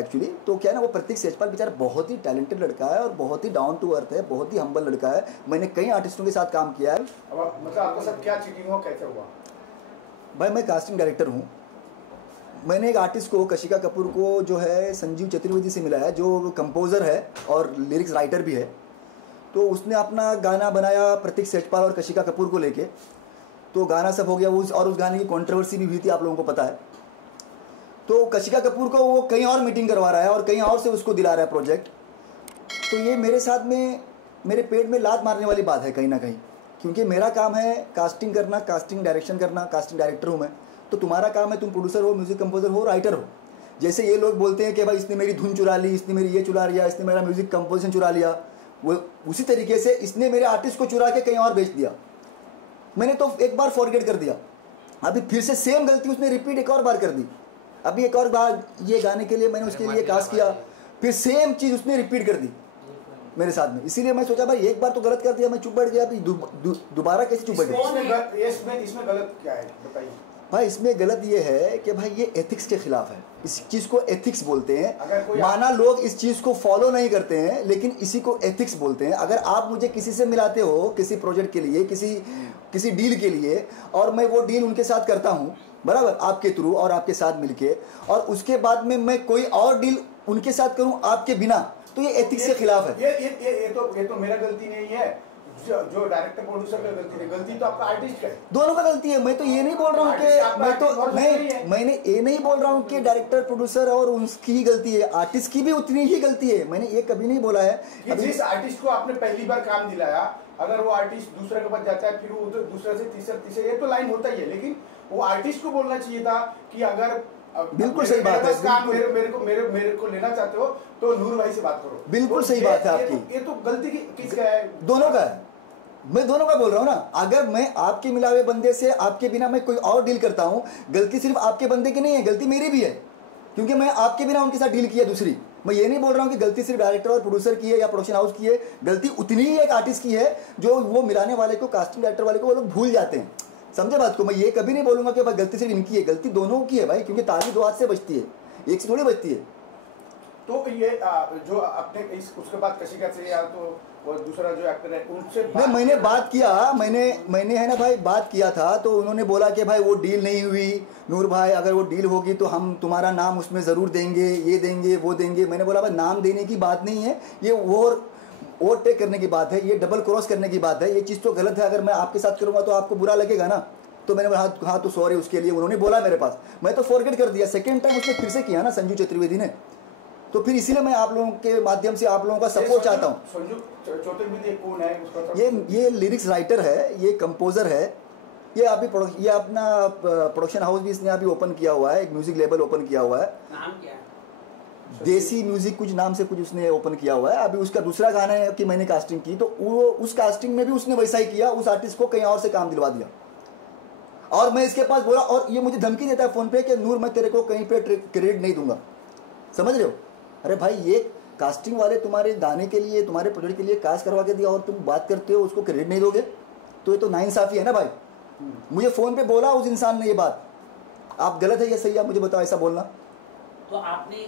Actually तो क्या है ना, वो प्रतीक सेजपाल बेचारा बहुत ही टैलेंटेड लड़का है और बहुत ही डाउन टू अर्थ है, बहुत ही हम्बल लड़का है। मैंने कई आर्टिस्टों के साथ काम किया है। अब मतलब आपके साथ क्या चीटिंग हुआ, कैसे हुआ? भाई मैं कास्टिंग डायरेक्टर हूँ। मैंने एक आर्टिस्ट को, कशिका कपूर को जो है संजीव चतुर्वेदी से मिला है, जो कंपोज़र है और लिरिक्स राइटर भी है। तो उसने अपना गाना बनाया प्रतीक सेजपाल और कशिका कपूर को लेके। तो गाना सब हो गया, उस गाने की कंट्रोवर्सी भी हुई थी, आप लोगों को पता है। तो कशिका कपूर को वो कहीं और मीटिंग करवा रहा है और कहीं और से उसको दिला रहा है प्रोजेक्ट। तो ये मेरे साथ में, मेरे पेट में लात मारने वाली बात है कहीं ना कहीं, क्योंकि मेरा काम है कास्टिंग करना, कास्टिंग डायरेक्शन करना, कास्टिंग डायरेक्टर हूँ मैं। तो तुम्हारा काम है, तुम प्रोड्यूसर हो, म्यूजिक कंपोजर हो, राइटर हो। जैसे ये लोग बोलते हैं कि भाई इसने मेरी धुन चुरा ली, इसने मेरी ये चुरा लिया, इसने मेरा म्यूजिक कंपोजिशन चुरा लिया, वो उसी तरीके से इसने मेरे आर्टिस्ट को चुरा के कहीं और बेच दिया। मैंने तो एक बार फॉरगेट कर दिया, अभी फिर से सेम गलती उसने रिपीट एक और बार कर दी। अभी एक और बार ये गाने के लिए मैंने उसके लिए कास्ट किया, फिर सेम चीज़ उसने रिपीट कर दी मेरे साथ में। इसीलिए मैं सोचा भाई एक बार तो गलत कर दिया, मैं चुप बैठ गया, अभी दोबारा कैसे चुप बैठ गया? इसमें गलत क्या है बताइए? भाई इसमें गलत ये है कि भाई ये एथिक्स के खिलाफ है। इस चीज़ को एथिक्स बोलते हैं। माना लोग इस चीज़ को फॉलो नहीं करते हैं, लेकिन इसी को एथिक्स बोलते हैं। अगर आप मुझे किसी से मिलाते हो किसी प्रोजेक्ट के लिए, किसी डील के लिए, और मैं वो डील उनके साथ करता हूँ बराबर, आपके थ्रू और आपके साथ मिलके, और उसके बाद में मैं कोई और डील उनके साथ करूँ आपके बिना, तो ये एथिक्स के खिलाफ है। ये तो मेरा गलती नहीं है, जो डायरेक्टर प्रोड्यूसर का गलती तो आपका आर्टिस्ट का है। दोनों का गलती है। मैं तो ये नहीं बोल रहा हूँ कि मैंने ये नहीं बोल रहा हूँ कि डायरेक्टर प्रोड्यूसर और उसकी ही गलती है, आर्टिस्ट की भी उतनी ही गलती है। मैंने ये कभी नहीं बोला है। जिस आर्टिस्ट को आपने पहली बार काम दिलाया, अगर वो आर्टिस्ट दूसरे के पास जाता है, फिर वो दूसरे से तीसरे, ये तो लाइन होता ही है, लेकिन वो आर्टिस्ट को बोलना चाहिए था कि अगर बिल्कुल सही बात है, काम मेरे को लेना चाहते हो तो नूर भाई से बात करो। बिल्कुल सही बात है आपकी। ये तो गलती किसका है? दोनों का है। मैं दोनों का बोल रहा हूँ ना। अगर मैं आपके मिलावे बंदे से आपके बिना मैं कोई और डील करता हूँ, गलती सिर्फ आपके बंदे की नहीं है, गलती मेरी भी है, क्योंकि मैं आपके बिना उनके साथ डील किया दूसरी। मैं ये नहीं बोल रहा हूँ कि गलती सिर्फ डायरेक्टर और प्रोड्यूसर की है या प्रोडक्शन हाउस की है, गलती उतनी ही एक आर्टिस्ट की है, जो वो मिलाने वाले को, कास्टिंग डायरेक्टर वाले को वो लोग भूल जाते हैं। समझे बात को? मैं ये कभी नहीं बोलूँगा कि भाई गलती सिर्फ इनकी है, गलती दोनों की है भाई, क्योंकि ताली दो हाथ से बजती है, एक से थोड़ी बजती है। तो ये जो अपने उसके बाद कशिका से या तो वो दूसरा जो एक्टर है उनसे मैंने बात किया, मैंने है ना भाई बात किया था, तो उन्होंने बोला कि भाई वो डील नहीं हुई नूर भाई, अगर वो डील होगी तो हम तुम्हारा नाम उसमें ज़रूर देंगे, ये देंगे वो देंगे। मैंने बोला भाई नाम देने की बात नहीं है, ये ओवरटेक करने की बात है, ये डबल क्रॉस करने की बात है। ये चीज़ तो गलत है, अगर मैं आपके साथ करूँगा तो आपको बुरा लगेगा ना। तो मैंने बोला हाँ तो सॉरी उसके लिए, उन्होंने बोला मेरे पास, मैं तो फॉरगेट कर दिया। सेकेंड टाइम उसने फिर से किया ना संजीव चतुर्वेदी ने, तो फिर इसीलिए मैं आप लोगों के माध्यम से आप लोगों का सपोर्ट चाहता हूँ। चतुर्वेदी कौन है उसका? ये लिरिक्स राइटर है, ये कंपोजर है, ये अभी ये अपना प्रोडक्शन हाउस भी इसने अभी ओपन किया हुआ है, एक म्यूजिक लेबल ओपन किया हुआ है। नाम क्या है? देसी म्यूजिक कुछ नाम से कुछ उसने ओपन किया हुआ है। अभी उसका दूसरा गाना है कि मैंने कास्टिंग की, तो वो उस कास्टिंग में भी उसने वैसा ही किया, उस आर्टिस्ट को कहीं और से काम दिलवा दिया। और मैं इसके पास बोला, और ये मुझे धमकी देता है फोन पे कि नूर मैं तेरे को कहीं पे क्रेडिट नहीं दूंगा। समझ रहे हो? अरे भाई ये कास्टिंग वाले तुम्हारे गाने के लिए, तुम्हारे प्रोजेक्ट के लिए कास्ट करवा के दिया और तुम बात करते हो उसको क्रेडिट नहीं दोगे, तो ये तो नाइंसाफी है ना भाई। मुझे फ़ोन पे बोला उस इंसान ने ये बात, आप गलत है या सही है मुझे बताओ, ऐसा बोलना। तो आपने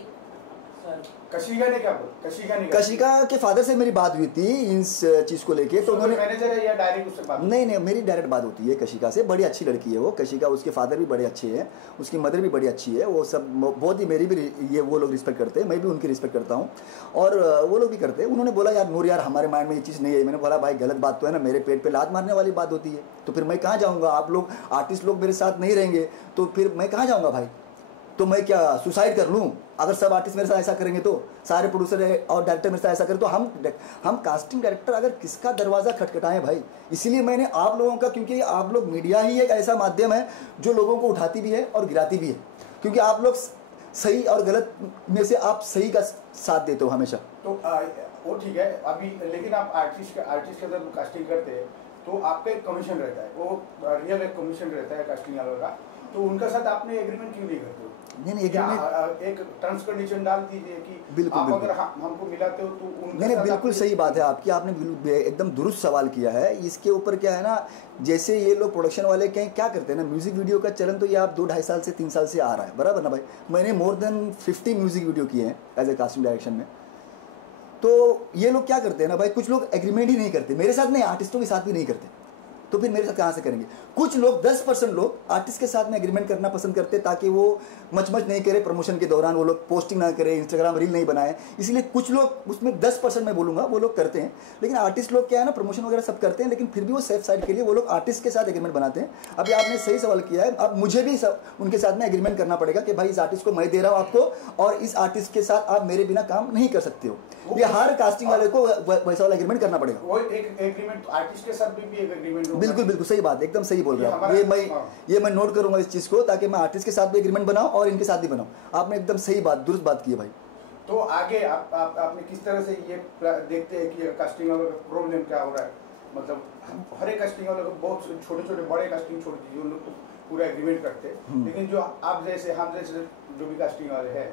कशिका ने क्या बोला? कशिका के फादर से मेरी बात हुई थी इस चीज़ को लेके, तो उन्होंने मैनेजर है या डायरेक्ट उससे बात? नहीं, मेरी डायरेक्ट बात होती है कशिका से। बड़ी अच्छी लड़की है वो कशिका, उसके फादर भी बड़े अच्छे हैं, उसकी मदर भी बड़ी अच्छी है, वो सब बहुत ही मेरी भी ये वो लोग रिस्पेक्ट करते हैं, मैं भी उनकी रिस्पेक्ट करता हूँ और वो लोग भी करते हैं। उन्होंने बोला यार नूर यार हमारे माइंड में ये चीज़ नहीं है। मैंने बोला भाई गलत बात तो है ना, मेरे पेट पर लात मारने वाली बात होती है, तो फिर मैं कहाँ जाऊँगा? आप लोग आर्टिस्ट लोग मेरे साथ नहीं रहेंगे तो फिर मैं कहाँ जाऊँगा भाई? तो मैं क्या सुसाइड कर लूँ? अगर सब आर्टिस्ट मेरे साथ ऐसा करेंगे, तो सारे प्रोड्यूसर और डायरेक्टर मेरे साथ ऐसा करें, तो हम कास्टिंग डायरेक्टर अगर किसका दरवाज़ा खटखटाएं भाई? इसीलिए मैंने आप लोगों का, क्योंकि आप लोग मीडिया ही एक ऐसा माध्यम है जो लोगों को उठाती भी है और गिराती भी है, क्योंकि आप लोग सही और गलत में से आप सही का साथ देते हो हमेशा। तो वो ठीक है अभी, लेकिन आप आर्टिस्ट का जब कास्टिंग करते हैं तो आपका एक कमीशन रहता है, वो रियल एक कमीशन रहता है कास्टिंग वालों का, तो उनका साथ आपने एग्रीमेंट क्यों नहीं करते हो? नहीं एग्रीमेंट एक टर्म्स कंडीशन डाल दीजिए कि बिल्कुल आप बिल्कुल अगर हमको मिलाते हो तो उनके नहीं साथ बिल्कुल आप सही बात है आपकी, आपने बिल्कुल एकदम दुरुस्त सवाल किया है। इसके ऊपर क्या है ना, जैसे ये लोग प्रोडक्शन वाले क्या करते हैं ना, म्यूजिक वीडियो का चलन तो ये आप 2-2.5 साल से 3 साल से आ रहा है, बराबर ना भाई। मैंने मोर देन 50 म्यूजिक वीडियो किए हैं एज ए कास्टिंग डायरेक्शन में। तो ये लोग क्या करते हैं ना भाई, कुछ लोग एग्रीमेंट ही नहीं करते, मेरे साथ नहीं, आर्टिस्टों के साथ भी नहीं करते, तो फिर मेरे साथ कहाँ से करेंगे। कुछ लोग 10% लोग आर्टिस्ट के साथ में एग्रीमेंट करना पसंद करते हैं, ताकि वो मच नहीं करे प्रमोशन के दौरान, वो लोग पोस्टिंग ना करे, इंस्टाग्राम रील नहीं बनाए, इसलिए कुछ लोग उसमें 10% मैं बोलूँगा वो लोग करते हैं। लेकिन आर्टिस्ट लोग क्या है ना, प्रमोशन वगैरह सब करते हैं, लेकिन फिर भी वो सेफ साइड के लिए वो लोग आर्टिस्ट के साथ एग्रीमेंट बनाते हैं। अभी आपने सही सवाल किया है, अब मुझे भी उनके साथ में एग्रीमेंट करना पड़ेगा कि भाई इस आर्टिस्ट को मैं दे रहा हूँ आपको, और इस आर्टिस्ट के साथ आप मेरे बिना काम नहीं कर सकते हो। ये हर कास्टिंग वाले को वैसा वाला एग्रीमेंट करना पड़ेगा। वो एक एग्रीमेंट आर्टिस्ट के साथ भी एक एग्रीमेंट होगा। बिल्कुल बिल्कुल सही बात, एकदम सही बोल रहे हैं। ये मैं नोट करूंगा इस चीज को, ताकि मैं आर्टिस्ट के साथ भी एग्रीमेंट बनाऊं और इनके साथ भी बनाऊं। आपने एकदम सही बात, दुरुस्त बात की है भाई। तो आगे आपने किस तरह से ये देखते हैं कि कास्टिंग वालों का प्रॉब्लम क्या हो रहा है? मतलब हर एक कास्टिंग वालों को बहुत छोटे बड़े कास्टिंग छोड़ दीजिए, उन लोग तो पूरा एग्रीमेंट करते, लेकिन जो आप जैसे हम जैसे जो भी कास्टिंग वाले हैं,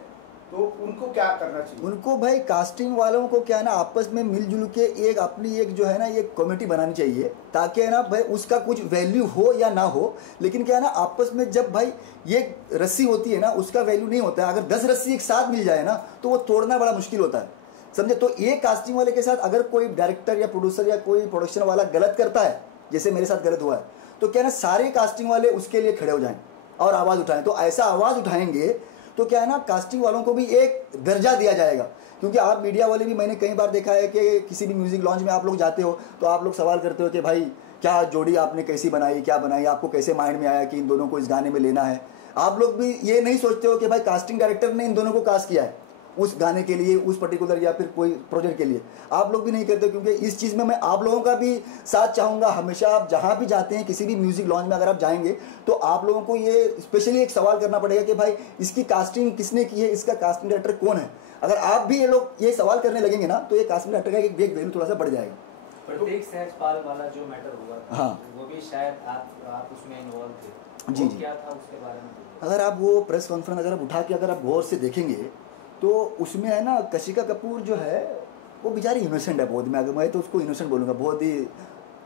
तो उनको क्या करना चाहिए? उनको भाई कास्टिंग वालों को क्या है ना, आपस में मिलजुल के एक अपनी एक जो है ना एक कमेटी बनानी चाहिए, ताकि है ना भाई उसका कुछ वैल्यू हो या ना हो, लेकिन क्या है ना आपस में जब भाई ये रस्सी होती है ना, उसका वैल्यू नहीं होता है। अगर 10 रस्सी एक साथ मिल जाए ना, तो वो तोड़ना बड़ा मुश्किल होता है, समझे। तो एक कास्टिंग वाले के साथ अगर कोई डायरेक्टर या प्रोड्यूसर या कोई प्रोडक्शन वाला गलत करता है, जैसे मेरे साथ गलत हुआ है, तो क्या है ना सारे कास्टिंग वाले उसके लिए खड़े हो जाएं और आवाज़ उठाएं। तो ऐसा आवाज़ उठाएंगे तो क्या है ना, कास्टिंग वालों को भी एक दर्जा दिया जाएगा। क्योंकि आप मीडिया वाले भी, मैंने कई बार देखा है कि किसी भी म्यूजिक लॉन्च में आप लोग जाते हो तो आप लोग सवाल करते हो कि भाई क्या जोड़ी आपने कैसी बनाई, क्या बनाई, आपको कैसे माइंड में आया कि इन दोनों को इस गाने में लेना है। आप लोग भी ये नहीं सोचते हो कि भाई कास्टिंग डायरेक्टर ने इन दोनों को कास्ट किया है उस गाने के लिए, उस पर्टिकुलर या फिर कोई प्रोजेक्ट के लिए। आप लोग भी नहीं करते, क्योंकि इस चीज़ में मैं आप लोगों का भी साथ चाहूँगा। हमेशा आप जहाँ भी जाते हैं, किसी भी म्यूजिक लॉन्च में अगर आप जाएंगे, तो आप लोगों को ये स्पेशली एक सवाल करना पड़ेगा कि भाई इसकी कास्टिंग किसने की है, इसका कास्टिंग डायरेक्टर कौन है। अगर आप भी ये लोग ये सवाल करने लगेंगे ना, तो ये कास्टिंग डायरेक्टर का एक वैल्यू थोड़ा सा बढ़ जाएगा। प्रत्येक सहजपाल वाला जो मैटर हुआ था, हाँ, वो भी शायद आप उसमें इन्वॉल्व थे। जी जी, क्या था उसके बारे में? अगर आप वो प्रेस कॉन्फ्रेंस अगर आप उठा के अगर आप गौर से देखेंगे, तो उसमें है ना कशिका कपूर जो है वो बेचारी इनोसेंट है बहुत। मैं तो उसको इनोसेंट बोलूँगा, बहुत ही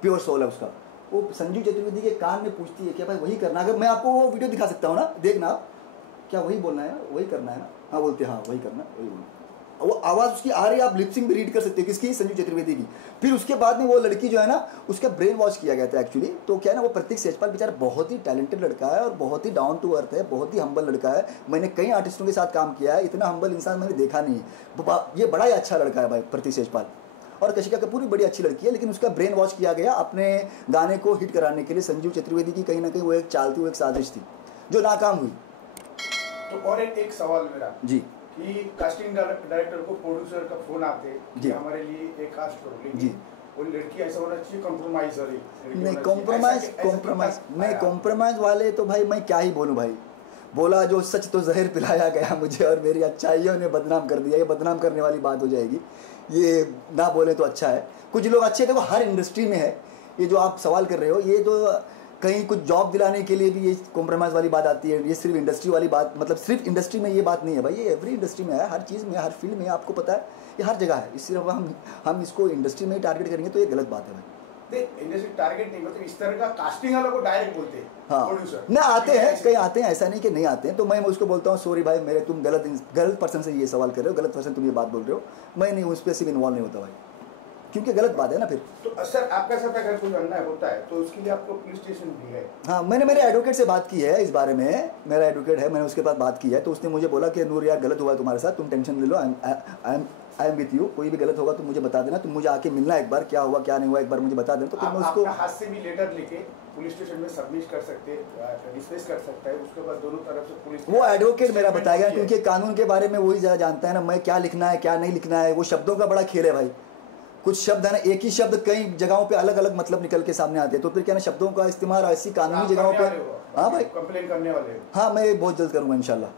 प्योर सोल है उसका। वो संजू चतुर्वेदी के कान में पूछती है कि भाई वही करना। अगर मैं आपको वो वीडियो दिखा सकता हूँ ना, देखना आप, क्या वही बोलना है, वही करना है ना? हाँ बोलते हैं, हाँ वही करना, वही बोलना। वो आवाज़ उसकी आ रही है, आप लिपसिंग भी रीड कर सकते हो, किसकी, संजू चतुर्वेदी की। फिर उसके बाद में वो लड़की जो है ना, उसका ब्रेन वॉश किया गया था एक्चुअली। तो क्या है ना, वो प्रतीक सेजपाल बेचारा बहुत ही टैलेंटेड लड़का है और बहुत ही डाउन टू अर्थ है, बहुत ही हम्बल लड़का है। मैंने कई आर्टिस्टों के साथ काम किया है, इतना हम्बल इंसान मैंने देखा नहीं है। ये बड़ा ही अच्छा लड़का है भाई प्रतीक सेजपाल। और कशिका कपूर भी बड़ी अच्छी लड़की है, लेकिन उसका ब्रेन वॉश किया गया अपने गाने को हिट कराने के लिए। संजू चतुर्वेदी की कहीं ना कहीं वो एक चाल थी, वो एक साजिश थी जो नाकाम हुई। तो और एक सवाल मेरा जी, कि कास्टिंग डायरेक्टर को प्रोड्यूसर का फोन आते कि हमारे लिए एक कास्ट करो, लेकिन वो लड़की ऐसा होना चाहिए कॉम्प्रोमाइजर नहीं, कॉम्प्रोमाइज वाले तो भाई मैं क्या ही बोलूँ भाई। बोला जो सच तो जहर पिलाया गया मुझे और मेरी अच्छाइयों ने बदनाम कर दिया। ये बदनाम करने वाली बात हो जाएगी, ये ना बोले तो अच्छा है। कुछ लोग अच्छे थे, वो हर इंडस्ट्री में है। ये जो आप सवाल कर रहे हो, ये जो कहीं कुछ जॉब दिलाने के लिए भी ये कॉम्प्रोमाइज़ वाली बात आती है। ये सिर्फ इंडस्ट्री वाली बात, मतलब सिर्फ इंडस्ट्री में ये बात नहीं है भाई, ये एवरी इंडस्ट्री में है, हर चीज़ में, हर फील्ड में, आपको पता है, ये हर जगह है। सिर्फ हम इसको इंडस्ट्री में ही टारगेट करेंगे तो ये गलत बात है भाई। इंडस्ट्री टारगेट नहीं, मतलब इस तरह का कास्टिंग वालों को डायरेक्ट बोलते हैं। हाँ, प्रोड्यूसर ना आते हैं, कहीं आते हैं, ऐसा नहीं कि नहीं आते हैं। तो मैं उसको बोलता हूँ सॉरी भाई, मेरे तुम गलत पर्सन से ये सवाल कर रहे हो, गलत पर्सन तुम ये बात बोल रहे हो। मैं नहीं, उस पर सिर्फ इन्वॉल्व नहीं होता भाई, क्योंकि गलत बात है ना फिर। तो सर आपका साथ अगर कोई अन्याय होता है तो उसके लिए आपको पुलिस स्टेशन भी है? हाँ, मैंने मेरे एडवोकेट से बात की है इस बारे में। मेरा एडवोकेट है, मैंने उसके पास बात की है। तो उसने मुझे बोला कि नूर यार गलत हुआ है तुम्हारे साथ, तुम टेंशन ले लो, आई एम विथ यू। कोई भी गलत होगा तो मुझे बता देना, तुम मुझे आके मिलना एक बार, क्या हुआ क्या नहीं हुआ एक बार मुझे बता देना। तो फिर मैं उसको हाथ से भी लेटर लेके पुलिस स्टेशन में सबमिट कर सकते हैं, डिस्कस कर सकता है। उसके बाद दोनों तरफ से पुलिस, वो एडवोकेट मेरा बताएगा, क्योंकि कानून के बारे में वही ज़्यादा जानता है ना। मैं क्या लिखना है क्या नहीं लिखना है, वो शब्दों का बड़ा खेल है भाई। कुछ शब्द है ना, एक ही शब्द कई जगहों पे अलग अलग मतलब निकल के सामने आते हैं। तो फिर क्या ना, शब्दों का इस्तेमाल ऐसी कानूनी जगहों पे। हाँ भाई, कंप्लेन करने वाले। हाँ, मैं बहुत जल्द करूँगा इंशाल्लाह।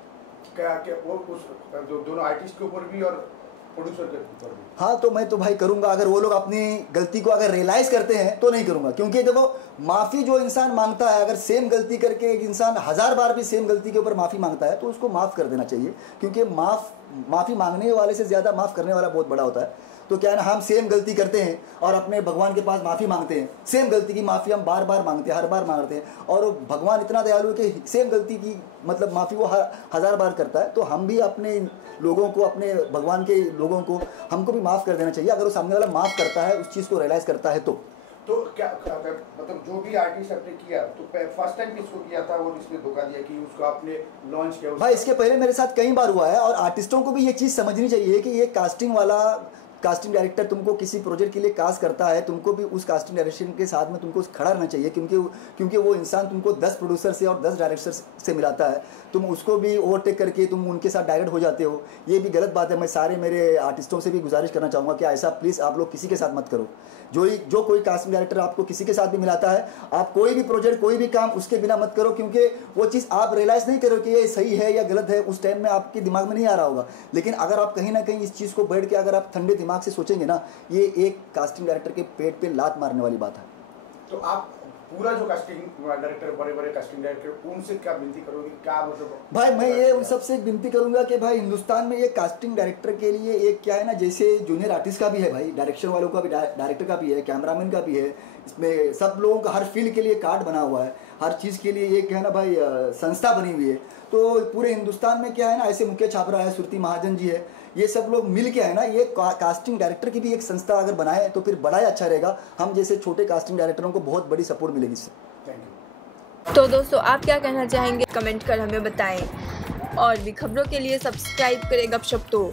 क्या वो उस दोनों आर्टिस्ट के ऊपर भी और प्रोड्यूसर के ऊपर भी। हाँ तो मैं तो भाई करूंगा, अगर वो लोग अपनी गलती को अगर रियलाइज करते हैं तो नहीं करूंगा, क्योंकि देखो माफ़ी जो इंसान मांगता है, अगर सेम गलती करके एक इंसान 1000 बार भी सेम गलती के ऊपर माफ़ी मांगता है तो उसको माफ़ कर देना चाहिए, क्योंकि माफ़ी मांगने वाले से ज़्यादा माफ़ करने वाला बहुत बड़ा होता है। तो क्या है ना, हम सेम गलती करते हैं और अपने भगवान के पास माफ़ी मांगते हैं, सेम गलती की माफ़ी हम बार बार मांगते हैं, हर बार मांगते हैं, और भगवान इतना दयालु है कि सेम गलती की मतलब माफ़ी वो 1000 बार करता है। तो हम भी अपने लोगों को, अपने भगवान के लोगों को हमको भी माफ़ कर देना चाहिए, अगर वो सामने वाला माफ़ करता है, उस चीज़ को रियलाइज़ करता है। तो क्या मतलब जो भी आर्टिस्ट आपने किया तो फर्स्ट टाइम किसको किया था और इसने धोखा दिया कि उसको आपने लॉन्च किया? भाई इसके पहले मेरे साथ कई बार हुआ है, और आर्टिस्टों को भी ये चीज़ समझनी चाहिए कि ये कास्टिंग डायरेक्टर तुमको किसी प्रोजेक्ट के लिए कास्ट करता है, तुमको भी उस कास्टिंग डायरेक्शन के साथ में तुमको खड़ा रहना चाहिए, क्योंकि वो इंसान तुमको 10 प्रोड्यूसर से और 10 डायरेक्टर से मिलाता है, तुम उसको भी ओवरटेक करके तुम उनके साथ डायरेक्ट हो जाते हो। ये भी गलत बात है। मैं सारे मेरे आर्टिस्टों से भी गुजारिश करना चाहूँगा कि ऐसा प्लीज़ आप लोग किसी के साथ मत करो। जो कोई कास्टिंग डायरेक्टर आपको किसी के साथ भी मिलाता है, आप कोई भी प्रोजेक्ट, कोई भी काम उसके बिना मत करो, क्योंकि वो चीज़ आप रियलाइज़ नहीं करो कि ये सही है या गलत है, उस टाइम में आपके दिमाग में नहीं आ रहा होगा। लेकिन अगर आप कहीं ना कहीं इस चीज़ को बैठ के अगर आप ठंडे दिमाग से सोचेंगे ना, ये एक कास्टिंग डायरेक्टर के पेट पे लात मारने वाली बात है। तो आप पूरा जो कास्टिंग डायरेक्टर, बड़े कास्टिंग डायरेक्टर, उनसे क्या विनती करोगे, क्या मतलब? भाई मैं ये उन सबसे विनती करूंगा कि भाई हिंदुस्तान में ये कास्टिंग डायरेक्टर के लिए एक क्या है ना, जैसे जूनियर आर्टिस्ट का भी है भाई, डायरेक्शन वालों का भी, डायरेक्टर का भी है, कैमरामैन का भी है, इसमें सब लोगों का हर फील्ड के लिए कार्ड बना हुआ है, हर चीज़ के लिए एक है ना भाई संस्था बनी हुई है। तो पूरे हिंदुस्तान में क्या है ना, ऐसे मुकेश छाबरा है, श्रुति महाजन जी है, ये सब लोग मिल के है ना, ये कास्टिंग डायरेक्टर की भी एक संस्था अगर बनाए तो फिर बड़ा ही अच्छा रहेगा। हम जैसे छोटे कास्टिंग डायरेक्टरों को बहुत बड़ी सपोर्ट मिलेगी इससे। Thank you. तो दोस्तों आप क्या कहना चाहेंगे कमेंट कर हमें बताएं, और भी खबरों के लिए सब्सक्राइब करें गपशप तो।